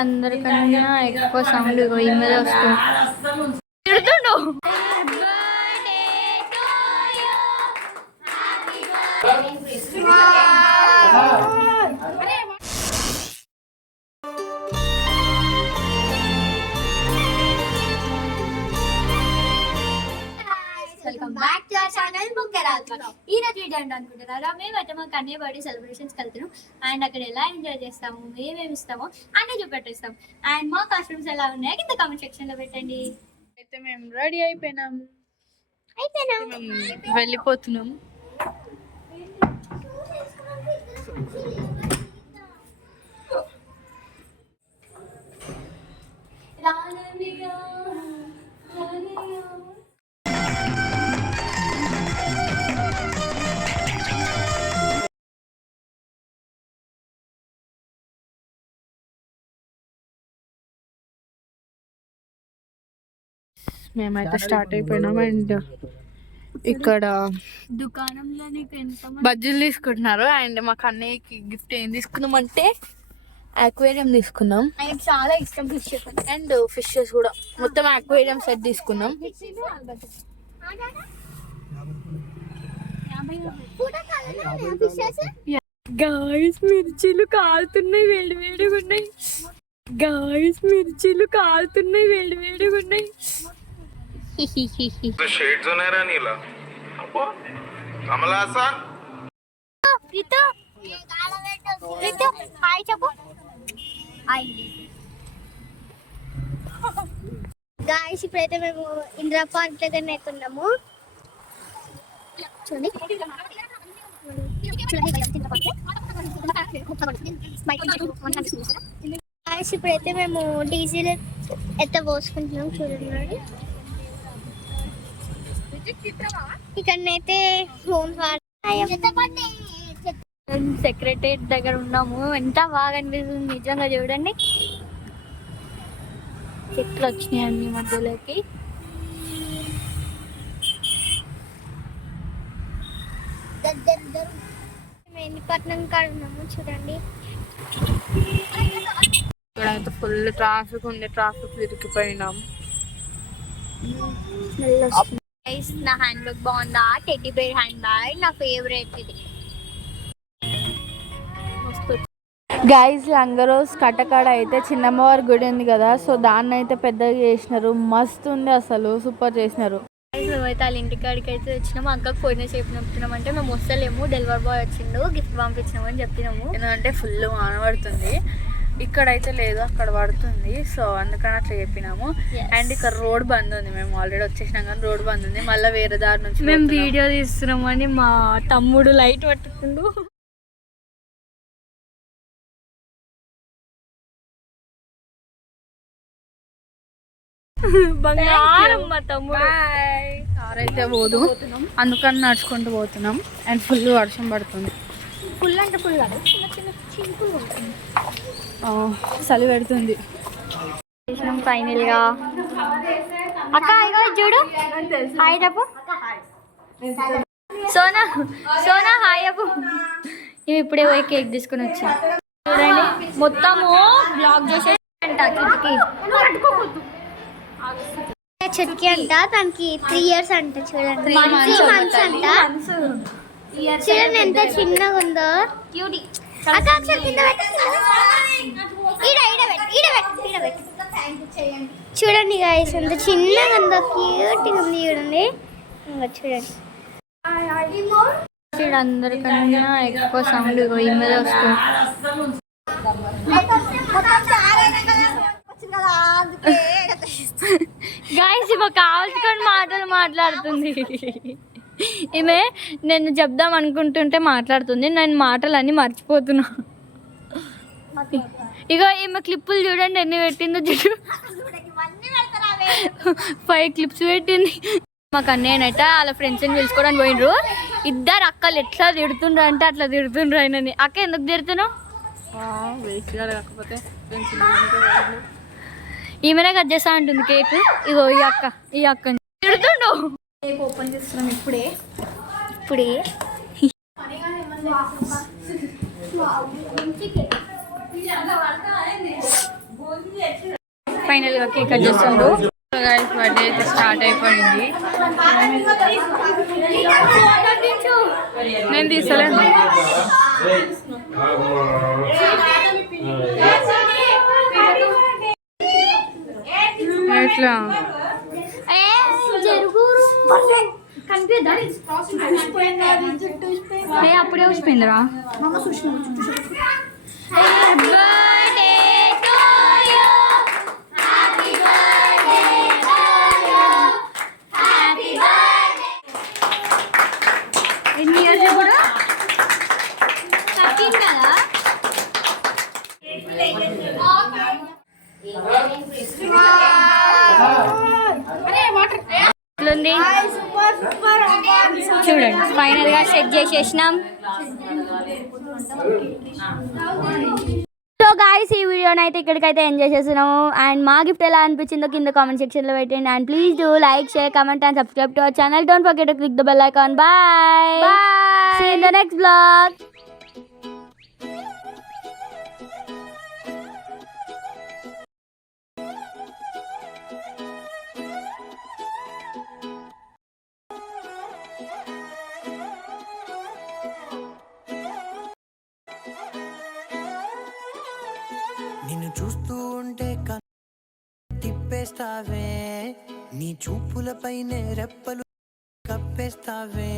అందరికన్నా ఎక్కువ సౌండ్ ఈ మీద వస్తుంది. Welcome back to our channel బుక్కరాత్మ. ఈ రోజు వీడియో అంటే అనుకుంటున్నారా, మేమైతే మా కన్నయ్య బర్త్డే సెలబ్రేషన్స్ వెళ్తున్నాం అండ్ అక్కడ ఎలా ఎంజాయ్ చేస్తాము, ఏమేమి ఇస్తామో అన్నీ చూపెట్టేస్తాం. అండ్ మా కాస్ట్యూమ్స్ ఎలా ఉన్నాయో కింద కామెంట్ సెక్షన్ లో పెట్టండి. అయితే మేము రెడీ అయిపోయినాం, వెళ్ళిపోతున్నాం. మేమైతే స్టార్ట్ అయిపోయినాం అండ్ ఇక్కడ దుకాణంలో బజ్జీలు తీసుకుంటున్నారు. అండ్ మాకు అన్నయ్యకి గిఫ్ట్ ఏం తీసుకున్నాం అంటే అక్వేరియం తీసుకున్నాం. ఆయనకి చాలా ఇష్టం ఫిష్ అండ్ ఫిషెస్ కూడా, మొత్తం అక్వేరియం సెట్ తీసుకున్నాం. గాయ్స్ మిర్చీలు కాలుతున్నాయి, వేడి వేడిగా ఉన్నాయి. గాయ్స్ మిర్చీలు కాలుతున్నాయి, వేడి వేడిగా ఉన్నాయి. షేడ్స్ ఉన్నాయరా నీలా కమలా హాసన్ హాయ్ చెప్పు. గాయ్స్ ఇప్పుడైతే మేము ఇందిరా పార్క్ దగ్గర ఉన్నాము. చూడండి గాయ్స్ ఇప్పుడైతే మేము డీజిల్ ఎంత పోసుకుంటున్నాం చూడండి. ఇక్కడనైతే సెక్రటరేట్ దగ్గర ఉన్నాము. ఎంత బాగా అనిపిస్తుంది నిజంగా, చూడండి చెట్లు వచ్చినాయి అన్ని మధ్యలోకి. మెహందీపట్నం కాడ ఉన్నాము చూడండి. ఇక్కడైతే ఫుల్ ట్రాఫిక్ ఉంది, ట్రాఫిక్ ఇరికిపోయినాం. నా హ్యాండ్ బ్యాగ్ బాగుందా? టెడ్డీ బేర్ హ్యాండ్ బ్యాగ్ నా ఫేవరెట్. ఇది గైస్ లంగరోస్ కట్టకాడ అయితే చిన్నమ్మవారి గుడి ఉంది కదా, సో దాన్ని అయితే పెద్దగా చేసినారు. మస్తు ఉంది అసలు, సూపర్ చేసినారు. అయితే వాళ్ళ ఇంటికాడికి అయితే వచ్చినాము. అక్కకు ఫోన్ చేసి చెప్తున్నాం అంటే మేము వస్తలేము, డెలివరీ బాయ్ వచ్చిండు, గిఫ్ట్ పంపించినాము అని చెప్పినాము. ఎందుకంటే ఫుల్ వాన పడుతుంది, ఇక్కడైతే లేదు అక్కడ పడుతుంది, సో అందుకని అట్లా చెప్పినాము. అండ్ ఇక్కడ రోడ్ బంద్ ఉంది, మేము ఆల్రెడీ వచ్చేసినాం కానీ రోడ్ బంద్ ఉంది. మళ్ళీ వేరే దారి నుంచి మేము వీడియో తీస్తున్నామని మా తమ్ముడు లైట్ పట్టుకుండు. బంగారం మా తమ్ముడు. కార్ అయితే పోదు, అందుకని నడుచుకుంటూ పోతున్నాం. అండ్ ఫుల్ వర్షం పడుతుంది. ఫుల్ అంటే ఫుల్ కాదు, చిన్న చిన్న చింపులు పడుతుంది, చలి పెడుతుంది. ఫైనల్ గా అక్క ఇగో చూడు, హాయ్ చెప్పు. సోనా సోనా హాయ్ చెప్పు. ఇవి ఇప్పుడే పోయి కేక్ తీసుకుని వచ్చా. చూడండి మొత్తము బ్లాక్ చేసేసి చుట్కీ అంట, తనకి 3 years అంట. చూడండి 3 months అంట. చూడండి ఎంత చిన్నగా ఉందో. క్యూటీ అక్క అక్షర్ కింద చూడండి గాయస్, ఎంత చిన్నగా ఉందో, క్యూట్గా ఉంది చూడండి. చూడండి చూడండి అందరికన్నా ఎక్కువ సౌండ్ ఈ మీద వస్తుంది. గాయస్ ఇవ్వ కావాల్సుకొని మాట్లాడుతుంది ఈమె. నేను చెప్దాం అనుకుంటుంటే మాట్లాడుతుంది, నేను మాటలన్నీ మర్చిపోతున్నా. ఇక ఈమె క్లిప్పులు చూడండి ఎన్ని పెట్టిందో, చూడు 5 clips పెట్టింది. మాకు అన్నయ్యనట వాళ్ళ ఫ్రెండ్స్ని పిలుచుకోవడానికి పోయినరు. ఇద్దరు అక్కలు ఎట్లా తిడుతుండ్రు అంటే అట్లా తిడుతుండ్రు ఆయనని. అక్క ఎందుకు తిడుతున్నావు? ఈమెనే కట్ చేస్తా అంటుంది కేక్. ఇగో ఈ అక్క తిడుతుండు. కేక్ ఓపెన్ చేస్తున్నాం ఇప్పుడే. ఫైనల్ గా కేక్ కట్ చేస్తుండ్రు. గైస్ బర్త్డే అయితే స్టార్ట్ అయిపోయింది. నేను తీసలేను. ఎట్లా కనిపిద్దా అప్పుడే వచ్చిపోయిందిరా. ఎన్ని ఇయర్స్ కూడా తగ్గింది కదా. ఎట్లుంది చూడండి. ఫైనల్ గా సెట్ చేసేసినాం. సో గాయ్స్ ఈ వీడియోని అయితే ఇక్కడికైతే ఎంజాయ్ చేస్తున్నాము. అండ్ మా గిఫ్ట్ ఎలా అనిపించిందో కింద కామెంట్ సెక్షన్ లో పెట్టండి. And please do like, share, comment and subscribe to our channel. Don't forget to click the bell icon. Bye. See you in the next vlog. నిన్ను చూస్తూ ఉంటే తిప్పేస్తావే, నీ చూపులపైనే రెప్పలు కప్పేస్తావే.